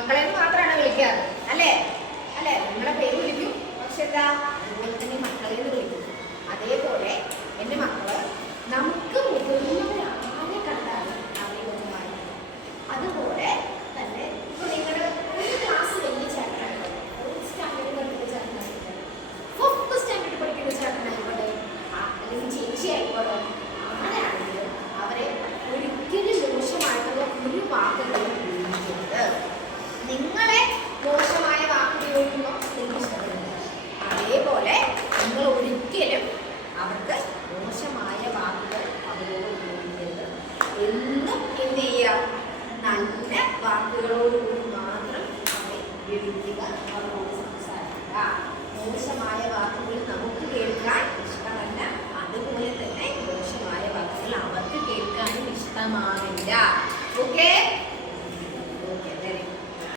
മക്കളെ മാത്രമാണ് വിളിക്കാറ് അല്ലേ? അല്ലേ? നിങ്ങളെ പേര് വിളിക്കും, പക്ഷെ എന്താ അതുപോലെ തന്നെ മക്കളെ വിളിക്കും. അതേപോലെ എൻ്റെ മക്കള് നമുക്ക് മുതിർന്നവരാരെ കണ്ടാലും അവരെ ബഹുമാനിക്കും. അതുപോലെ തന്നെ ഇപ്പൊ നിങ്ങളുടെ ഒരു ക്ലാസ് വലിയ ചേട്ടനായിക്കോട്ടെ, ഒരു സ്റ്റാൻഡേർഡ് പഠിക്കുന്ന ചേട്ടനായിക്കോട്ടെ, 5th സ്റ്റാൻഡേർഡ് പഠിക്കുന്ന ചേട്ടനായിക്കോട്ടെ, അല്ലെങ്കിൽ ചേച്ചി ആയിക്കോട്ടെ, ആരാണെങ്കിലും അവരെ ഒരിക്കലും മോശമായിട്ടുള്ള ഒരു വാക്കുകളും ഉപയോഗിക്കരുത്. നിങ്ങളെ മോശമായ വാക്ക് ഉപയോഗിക്കുമ്പോൾ നിങ്ങൾക്ക് ഇഷ്ടപ്പെടുന്നത്, അതേപോലെ നിങ്ങൾ ഒരിക്കലും അവർക്ക് മോശമായ വാക്കുകൾ അവരോട് ഉപയോഗിക്കരുത്. എന്നും എന്ത് ചെയ്യുക? നല്ല വാക്കുകളോടുകൂടി മാത്രം അവരെ ഉപയോഗിക്കുക.